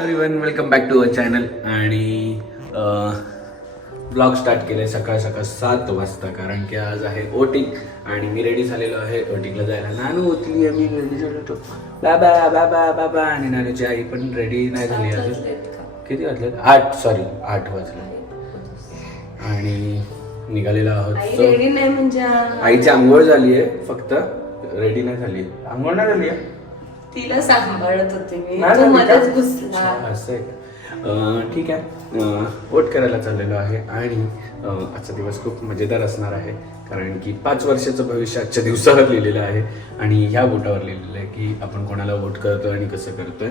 everyone welcome back to our channel आणि blog start केले सकाळ सकाळ सात वाजता. कारण की आज आहे ओटिंग आणि मी रेडी झालेलो आहे ओटिंगला जायला. नानू उठली आहे मी रेडी झालो बाबा बाबा बाबा आणि नानूची आई पण रेडी नाही झाली अजून. किती वाजले आठ सॉरी आठ वाजले. आणि निघालेलो आहोत. म्हणजे आईची आंघोळ झाली आहे फक्त रेडी नाही झाली आंघोळ नाही झाली आहे तिला सांभाळत होते मी. नाही तू झाली मध्येच का? घुसला असं आहे का? अं, ठीक आहे. अं, वोट करायला चाललेलो आहे आणि अं, आजचा दिवस खूप मजेदार असणार आहे. कारण की पाच वर्षाचं भविष्य आजच्या दिवसावर लिहिलेलं आहे आणि ह्या वोटावर लिहिलेलं आहे की आपण कोणाला वोट करतोय आणि कसं करतोय.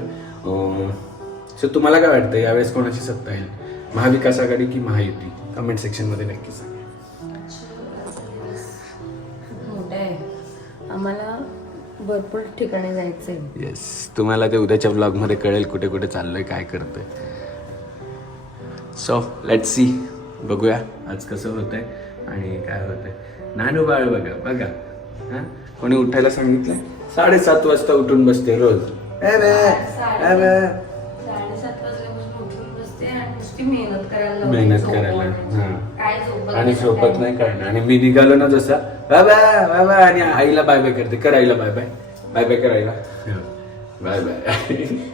सो तुम्हाला काय वाटतं? यावेळेस कोणाची सत्ता येईल? महाविकास आघाडी की महायुती? कमेंट सेक्शनमध्ये नक्की सांगा. भरपूर ठिकाणी जायचंय. येस तुम्हाला ते उद्याच्या ब्लॉगमध्ये कळेल कुठे कुठे चाललंय काय करतोय. सो लेट सी बघूया आज कसं होतंय आणि काय होतंय. नानू बाळ बघा बघा. हा? कोणी उठायला सांगितलंय? साडेसात वाजता उठून बसते रोज. ए बे, ए बे. साडेसात वाजल्यापासून उठून बसते आणि नुसती मेहनत करायला लावते. मेहनत करायला. हा. काय झोपत आणि नाही, झोपत नाही कळणार आणि मी निघालो ना जसा बाबा बाबा आणि आईला बाय बाय करते. कर आईला बाय बाय. बाय बाय कर आईला. Bye bye.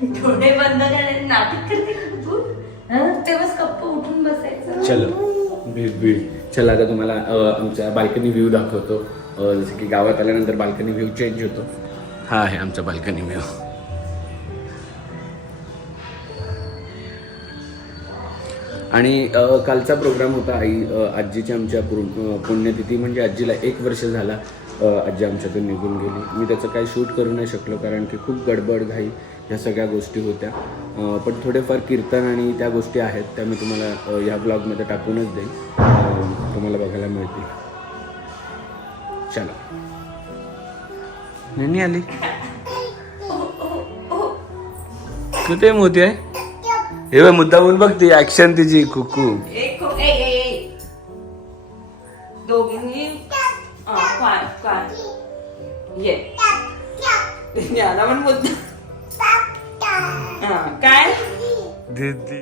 डोळे बंद करायचे नाटक करते का तू. हं? तेव्हाच गप्प उठून बसायचं. चलो. भीड भीड चला आता तुम्हाला अ, आमच्या बाल्कनी व्ह्यू दाखवतो. अ, जसं की गावात आल्यानंतर बाल्कनी व्ह्यू चेंज होतो. हा आहे आमचा बाल्कनी व्ह्यू आणि कालचा प्रोग्राम होता आई आजीची आमच्या पुण्यतिथी म्हणजे आजीला एक वर्ष झाला आजी आमच्यातून निघून गेली. मी त्याचं काही शूट करू नाही शकलो कारण की खूप गडबड घाई ह्या सगळ्या गोष्टी होत्या. पण थोडेफार कीर्तन आणि त्या गोष्टी आहेत त्या मी तुम्हाला ह्या ब्लॉगमध्ये टाकूनच देईन. तुम्हाला बघायला मिळतील. चला. ननी आली. कुठे मोती आहे हे बघ मुद्दा बोल बघ ती ऍक्शन तिची कुकू. एक ए ए ए. दोघींनी हा, काय काय ये. याला पण मुद्दा हा, काय? दीदी.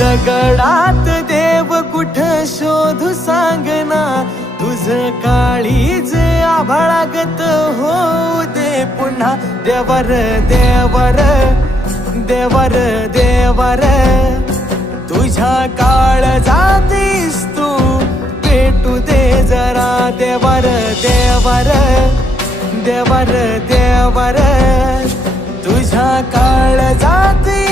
दगडात देव कुठ शोधू सांगना? तुझ काळीज आभाळागत होऊ दे पुन्हा. देवर देवर देवर देवर. तुझ्या काळ जातीस तू. भेटू दे जरा देवर देवर देवर देवर. तुझ्या काळ जातीस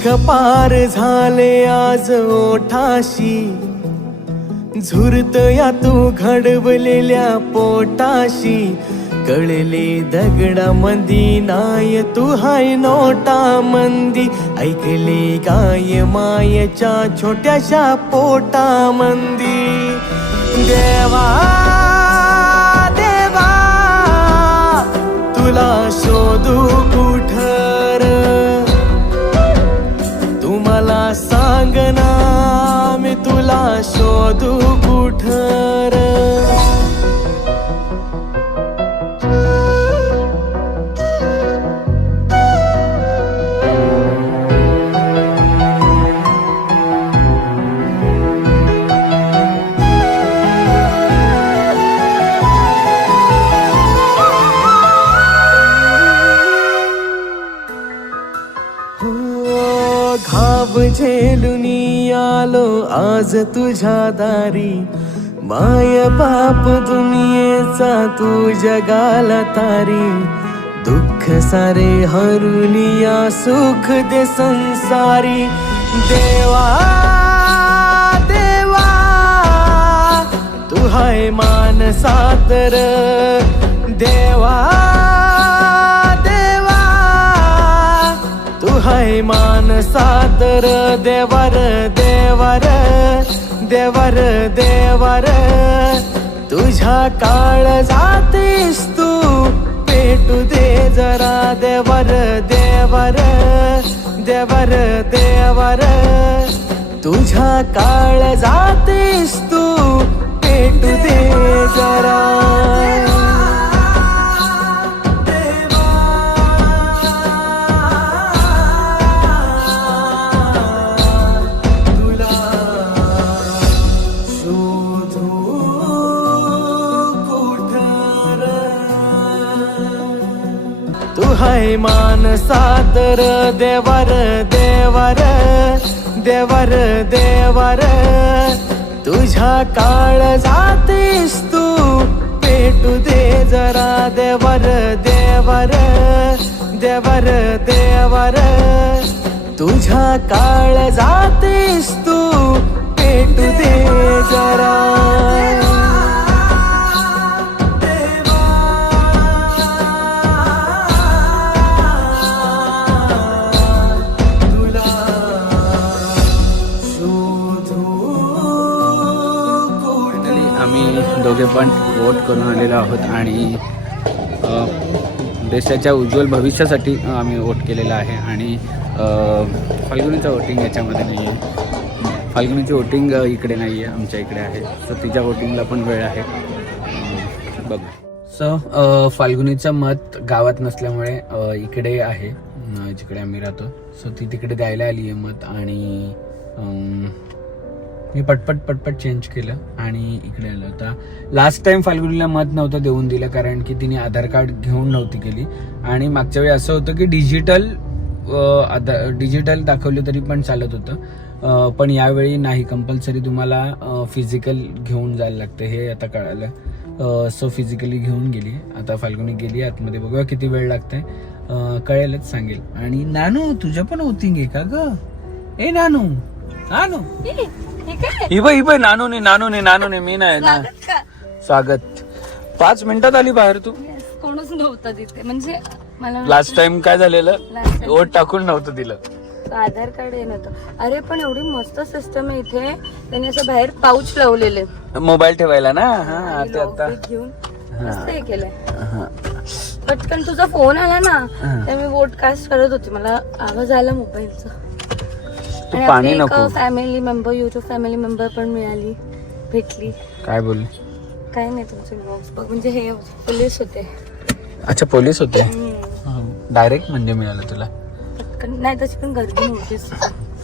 सुख पार झाले आज ओठाशी. झुरत या तू घडवलेल्या पोटाशी. कळले दगडा मंदी नाय तू हाय नोटा मंदी. ऐकले काय मायच्या छोट्याशा पोटा मंदी. देवा देवा तुला शोधू சோதுப हो घाव झेलून आलो आज तुझ्या दारी. माय बाप दुनियेचा तू जगाला तारी. दुःख सारे हरुनिया सुख दे संसारी. देवा देवा तू हाय मान सातर देवा हाय मान सादर देवर देवर देवर देवर. तुझ्या काळ जातीस तू पेटू दे जरा देवर देवर देवर देवर. तुझ्या काळ जातीस तू पेटू दे जरा. हाय मान मानसातर देवर देवर देवर देवर. तुझ्या काळ जातीस तू पेटू दे जरा देवर देवर देवर देवर. तुझ्या काळ जातीस तू पेटू दे जरा. दोघे पण वोट करून आलेलो आहोत आणि देशाच्या उज्ज्वल भविष्यासाठी आम्ही वोट केलेला आहे आणि फाल्गुनीचं वोटिंग याच्यामध्ये नाही आहे. फाल्गुनीची वोटिंग इकडे नाही आहे आमच्या इकडे आहे. सो तिच्या वोटिंगला पण वेळ आहे. बघ. बघू सो फाल्गुनीचं मत गावात नसल्यामुळे इकडे आहे जिकडे आम्ही राहतो. सो ती तिकडे द्यायला आली आहे मत आणि मी पटपट पटपट चेंज केलं आणि इकडे आलं होता. लास्ट टाइम फाल्गुनीला मत नव्हतं देऊन दिलं कारण की तिने आधार कार्ड घेऊन नव्हती केली. आणि मागच्या वेळी असं होतं की डिजिटल आधार डिजिटल दाखवलं तरी पण चालत होतं. पण यावेळी नाही कंपल्सरी तुम्हाला फिजिकल घेऊन जायला लागतं हे आता कळालं. सो फिजिकली घेऊन गेली. आता फाल्गुनी गेली आतमध्ये बघूया किती वेळ लागतंय. कळेलच सांगेल. आणि नानू तुझं पण होती गे का ग? ए नानू! नानू? ही बाई ही बाई नानू ने नानू ने नानू ने मी नाही ना. स्वागत पाच मिनिटात आली बाहेर तू. कोणच नव्हतं तिथे. म्हणजे मला लास्ट टाइम काय झालेलं. ओट टाकून नव्हतं दिलं. आधार कार्ड हे नव्हतं. अरे पण एवढी मस्त सिस्टम आहे इथे. त्यांनी असं बाहेर पाऊच लावलेले. मोबाईल ठेवायला ना? हा ते आता. घेऊन. मस्त हे केलंय. पटकन तुझा फोन आला ना मी वोट कास्ट करत होती. मला आवाज आला मोबाईलचा. तू पाणी नको. Family member YouTube family member पण मिळाली भेटली. काय बोल काय नाही तुमचे ब्लॉग्स बघ म्हणजे हे पोलीस होते. अच्छा पोलीस होते? हम्म. डायरेक्ट म्हणजे मिळालं तुला? पटकन नाही तशी पण गर्दी नव्हतीच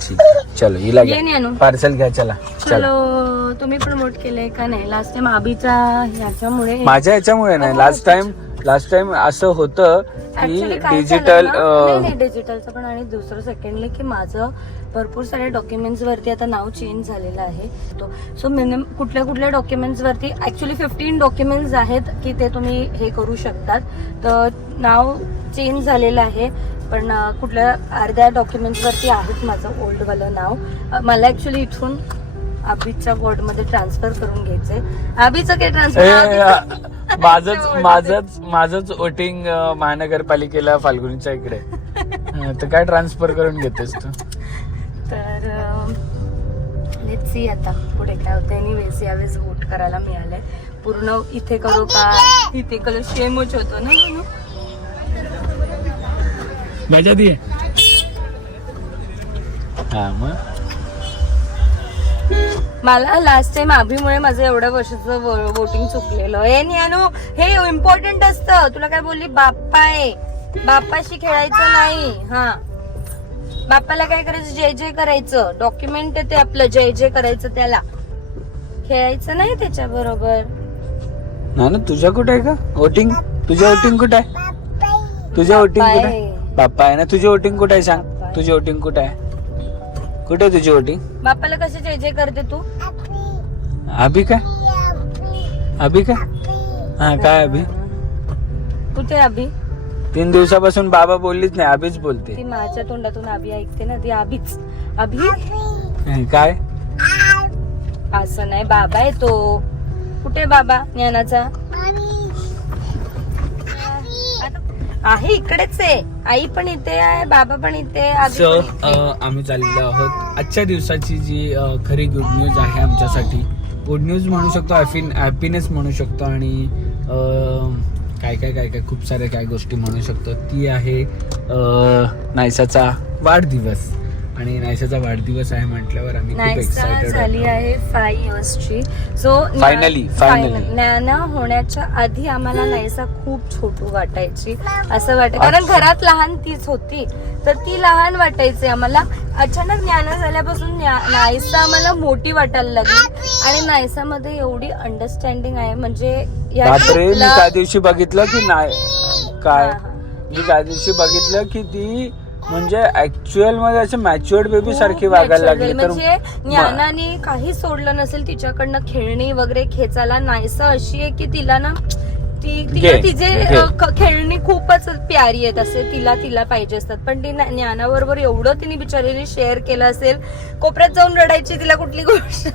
ठीक चलो हिला ये नाही आणू. घ्या पार्सल घ्या चला. चला. चलो तुम्ही पण वोट केलंय का नाही? लास्ट टाइम आबीचा ह्याच्यामुळे माझ्या याच्यामुळे नाही. लास्ट टाइम लास्ट टाइम असं होतं की Actually काय डिजिटल झालं ना, नाही, नाही डिजिटलचं पण आणि दुसरं सेकंडली की माझं भरपूर साऱ्या डॉक्युमेंट्स वरती आता नाव चेंज झालेलं आहे. तो सो मिनिमम कुठल्या कुठल्या डॉक्युमेंट्स वरती ऍक्च्युली फिफ्टीन डॉक्युमेंट्स आहेत की ते तुम्ही हे करू शकतात. तर नाव चेंज झालेलं आहे पण अं, कुठल्या अर्ध्या डॉक्युमेंट्स वरती आहेत माझं ओल्ड वालं नाव. अं, मला ऍक्च्युली इथून आबीच्या वॉर्डमध्ये ट्रान्सफर करून घ्यायचंय. आबीचं काय ट्रान्सफर माझच माझच माझच वोटिंग महानगरपालिकेला फाल्गुनीच्या इकडे. तर काय ट्रान्सफर करून घेतेस तू? तर लेट्स सी आता पुढे काय होतं. एनिवेज यावेळेस वोट करायला मिळालंय. पूर्ण इथे करू का? इथे करू? शेमच होतो ना म्हणून. मजा दे हा मग? मला लास्ट टाइम अभिमुळे माझं एवढ्या वर्षाचं वोटिंग चुकलेलं. हे ज्ञानू हे इम्पॉर्टंट असतं. तुला काय बोलली? बाप्पा आहे. बाप्पाशी खेळायचं नाही. हा. बाप्पाला काय करायचं? जय जय करायचं. डॉक्युमेंट ते आपलं. जय जय करायचं त्याला. खेळायचं नाही त्याच्या बरोबर. ना ना तुझ्या कुठे आहे का? वोटिंग तुझ्या वोटिंग कुठे आहे? तुझ्या वोटिंग बाप्पा कुठे आहे? आहे. बाप्पा आहे ना? तुझी वोटिंग कुठे आहे? सांग. तुझी वोटिंग कुठे आहे? कुठे आहे तुझी वोटिंग बाप्पाला कशी जय जय करते तू? अभि काय अभि काय हा काय अभि? कुठे अभि? तीन दिवसापासून बाबा बोललीच नाही अभिच बोलते. ती माझ्या तोंडातून अभि ऐकते ना ती अभिच. अभि? काय? असं नाही बाबा आहे तो कुठे बाबा ज्ञानाचा? आहे इकडेच आहे. आई पण इथे आहे बाबा पण इथे आहे, आधी सो पण इथे. आम्ही चाललेलो आहोत. आजच्या दिवसाची जी अ, खरी गुड न्यूज आहे आमच्यासाठी. गुड न्यूज म्हणू शकतो हॅपीनेस म्हणू शकतो आणि अ, काय काय काय काय खूप साऱ्या काय गोष्टी म्हणू शकतो. ती आहे अ, नायसाचा वाढदिवस. आणि नायसाचा वाढदिवस आहे म्हटल्यावर आम्ही खूप नायसा एक्सायटेड झाली आहे फाय इयर्सची सो Finally, finally. ज्ञाना होण्याच्या आधी आम्हाला नायसा खूप छोटू वाटायची. असं वाटत कारण घरात लहान तीच होती. तर ती लहान वाटायची आम्हाला. अचानक ज्ञाना झाल्यापासून न्या- नायसा आम्हाला मोठी वाटायला लागली. आणि नायसामध्ये एवढी अंडरस्टँडिंग आहे. म्हणजे या बापरे मी त्या दिवशी बघितलं की नाही काय? हा, हा. मी त्या दिवशी बघितलं की ती म्हणजे ऍक्च्युअलमध्ये असं मॅच्युअर्ड बेबी सारखी वागायला लागली तर म्हणजे ज्ञानाने काही सोडलं नसेल तिच्याकडनं खेळणी वगैरे खेचायला नाहीसं. अशी आहे की तिला ना ती तिचे खेळणी खूपच प्यारी आहेत. असे तिला तिला पाहिजे असतात. पण ती ज्ञानाबरोबर एवढं तिने बिचारीने शेअर केलं असेल कोपऱ्यात जाऊन रडायची तिला कुठली गोष्ट?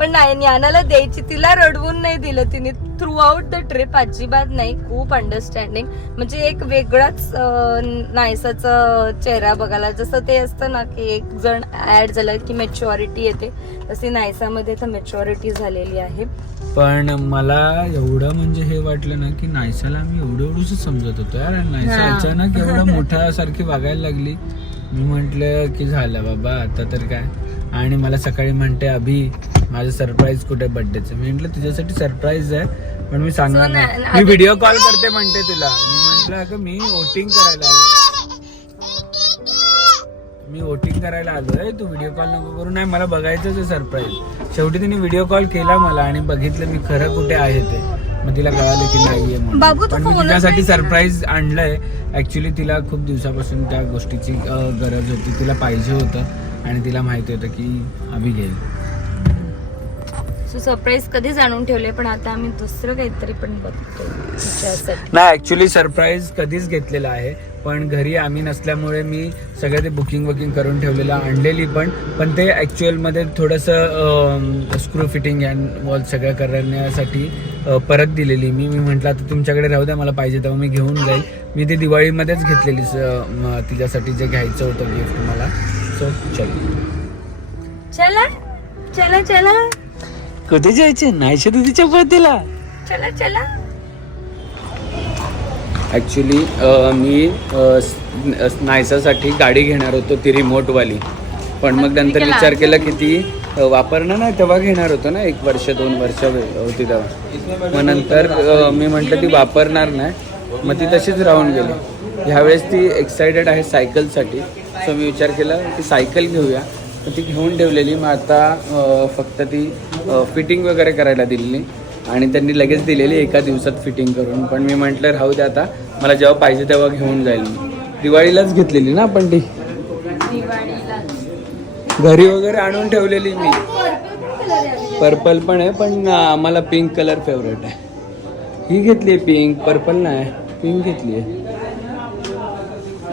पण नाही ज्ञानाला द्यायची तिला रडवून नाही दिलं तिने. थ्रू आउट द ट्रिप अजिबात नाही खूप अंडरस्टँडिंग म्हणजे एक वेगळाच नायसाचा चेहरा बघायला. जसं ते असतं ना की एक जण ऍड झालं की मेच्युरिटी येते. तशी नायसामध्ये तर मेच्युरिटी झालेली आहे. पण मला एवढं म्हणजे हे वाटलं ना की नायसाला आम्ही एवढं एवढंच समजत होतो. यार नायसा. अचानक एवढं मोठ्या सारखी वागायला लागली. मी म्हंटल की झालं बाबा आता तर काय? आणि मला सकाळी म्हणते अभि माझं सरप्राईज कुठे बर्थडेचं मी म्हटलं तुझ्यासाठी सरप्राईज आहे. पण मी सांगणार नाही. मी व्हिडिओ कॉल करते म्हणते तुला. मी म्हंटल अगं मी वोटिंग करायला आलो मी वोटिंग करायला आलोय. तू व्हिडिओ कॉल नको करू. नाही मला बघायचंच आहे सरप्राईज शेवटी तिने व्हिडिओ कॉल केला मला आणि बघितलं मी खरं कुठे आहे ते. मग तिला कळालं की नाहीये पण मी तिच्यासाठी. सरप्राईज आणलंय. ऍक्च्युली तिला खूप दिवसापासून त्या गोष्टीची गरज होती. तिला पाहिजे होतं आणि तिला माहिती होतं की आम्ही घेईल. सो सरप्राईज कधीच आणून ठेवले पण आता आम्ही दुसरं काहीतरी पण बघतो तिच्यासाठी. नाही ऍक्च्युली सरप्राईज कधीच घेतलेला आहे पण घरी आम्ही नसल्यामुळे मी सगळं ते बुकिंग वकिंग करून ठेवलेलं आणलेली पण पण ते ऍक्च्युअलमध्ये थोडंसं स्क्रू फिटिंग अँड वॉल सगळं करण्यासाठी अं, परत दिलेली. मी मी म्हटलं आता तुमच्याकडे राहू द्या मला पाहिजे तेव्हा मी घेऊन जाईल. मी ती दिवाळीमध्येच घेतलेली स- म, तिच्यासाठी जे घ्यायचं होतं गिफ्ट मला. सो चल. चला चला चला. कधी जायचे? नाहीशे तिच्या बर्थडेला. चला चला. ॲक्च्युली मी नायसासाठी गाडी घेणार होतो ती रिमोटवाली पण मग नंतर विचार केला की ती अ, वापरणार नाही तेव्हा घेणार होतो ना एक वर्ष दोन वर्ष होती तेव्हा. मग नंतर मी म्हटलं ती वापरणार नाही. मग ती तशीच राहून गेली. ह्यावेळेस ती एक्सायटेड आहे सायकलसाठी. सो मी विचार केला की सायकल घेऊया. ती घेऊन ठेवलेली. मग आता फक्त ती फिटिंग वगैरे करायला दिलेली आणि त्यांनी लगेच दिलेली एका दिवसात फिटिंग करून. पण मी म्हटलं राहू दे आता. मला जेव्हा पाहिजे तेव्हा घेऊन जाईल मी. दिवाळीलाच घेतलेली ना आपण ती? घरी वगैरे आणून ठेवलेली मी. पर्पल पण आहे पण आम्हाला पिंक कलर फेवरेट आहे. ही घेतली आहे पिंक पर्पल नाही पिंक घेतली आहे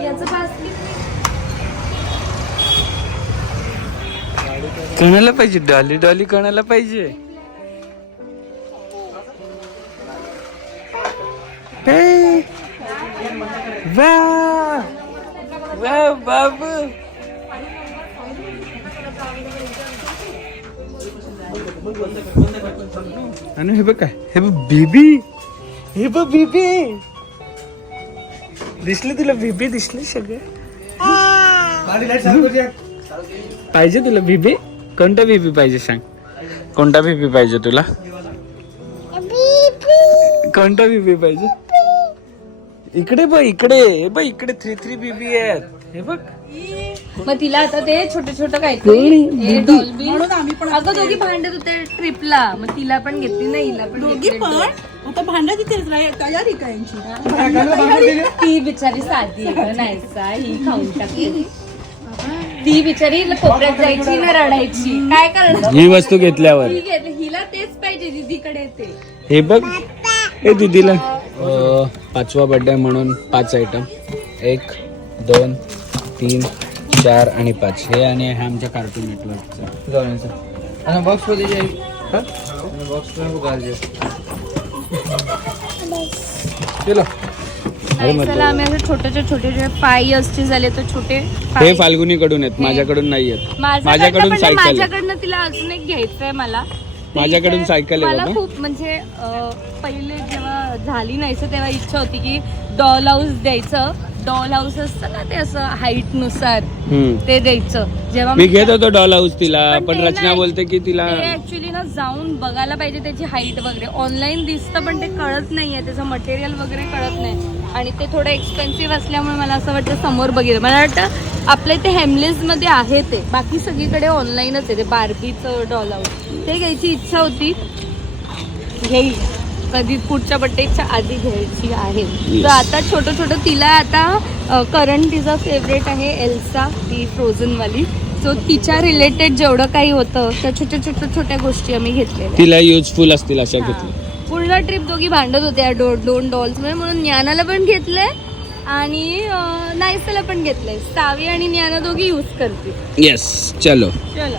याचं basket कणाला पाहिजे डॉली डॉली कणाला पाहिजे. हे! वा! वा, बाबू. आणि हे बघ काय हे बघ बेबी. हे बघ बेबी. दिसले तुला बेबी दिसले सगळे. पाहिजे तुला बेबी कोणता बीपी पाहिजे सांग. कोणता बीपी पाहिजे तुला? कोणता बीपी पाहिजे? इकडे बघ इकडे. हे बघ इकडे थ्री थ्री बीबी आहेत. हे बघ. मग तिला आता ते छोटे छोटे हे डॉल्बी अगं दोघी भांडत होते ट्रिपला मग तिला पण घेतली नाही हिला पण दोघी घेतली. पण? आता भांडा तिथेच राहील तयारी का यांची? ती बिचारी साधी नाहीसा. ही खाऊन टाकली. ती बिचारी कोपऱ्यात जायची ना रडायची. काय करणार? ही वस्तू घेतल्यावर. ती घेतली. हिला तेच पाहिजे दीदीकडे ते. हे बघ. हे दीदीला. पाचवा बर्थडे म्हणून पाच आयटम एक दोन तीन चार आणि पाच. हे आणि हे आमच्या कार्टून नेटवर्कचं बॉक्समध्ये जाईल बॉक्स में उगाल दे चलो. चला आम्ही असं छोटे छोटे झाले तर छोटे हे पायी. फाल्गुनीकडून आहेत माझ्याकडून नाही आहेत माझ्याकडनं सायकल आहे. माझ्याकडनं तिला अजून एक घ्यायचंय मला माझ्याकडून सायकल आहे मला बाबा. खूप म्हणजे अं, पहिले जेव्हा झाली नाही तेव्हा इच्छा होती की डॉल हाऊस द्यायचं डॉल हाऊस असतं ना ते असं हाईटनुसार हम्म. ते द्यायचं जेव्हा मी घेत होतो डॉल हाऊस तिला पण पण ते रचना नाही. बोलते की तिला ऍक्च्युली ना जाऊन बघायला पाहिजे त्याची हाईट वगैरे ऑनलाईन दिसतं पण ते कळत नाहीये त्याचं मटेरियल वगैरे कळत नाही आणि ते थोडं एक्सपेन्सिव्ह असल्यामुळे मला असं वाटतं समोर बघितलं. मला वाटतं आपल्या इथे हेमलेस मध्ये आहे ते. बाकी सगळीकडे ऑनलाईनच आहे. ते बार्बीचं डॉल हाऊस ते घ्यायची इच्छा होती. घेईल. कधी पुढच्या बड्डेच्या आधी घ्यायची आहे. तर आता छोटं छोटं तिला आता करंट तिचा फेवरेट आहे एल्सा ती फ्रोझन वाली सो तिच्या रिलेटेड जेवढं काही होतं त्या छोट्या छोट्या छोट्या गोष्टी आम्ही घेतलेल्या तिला युजफुल असतील अशा. घेतल्या पूर्ण ट्रिप दोघी भांडत होत्या दो, दोन डॉल्समध्ये म्हणून ज्ञानाला पण घेतलंय आणि नायसाला पण घेतलंय. सावी आणि ज्ञाना दोघी यूज करतील. येस चलो. चला.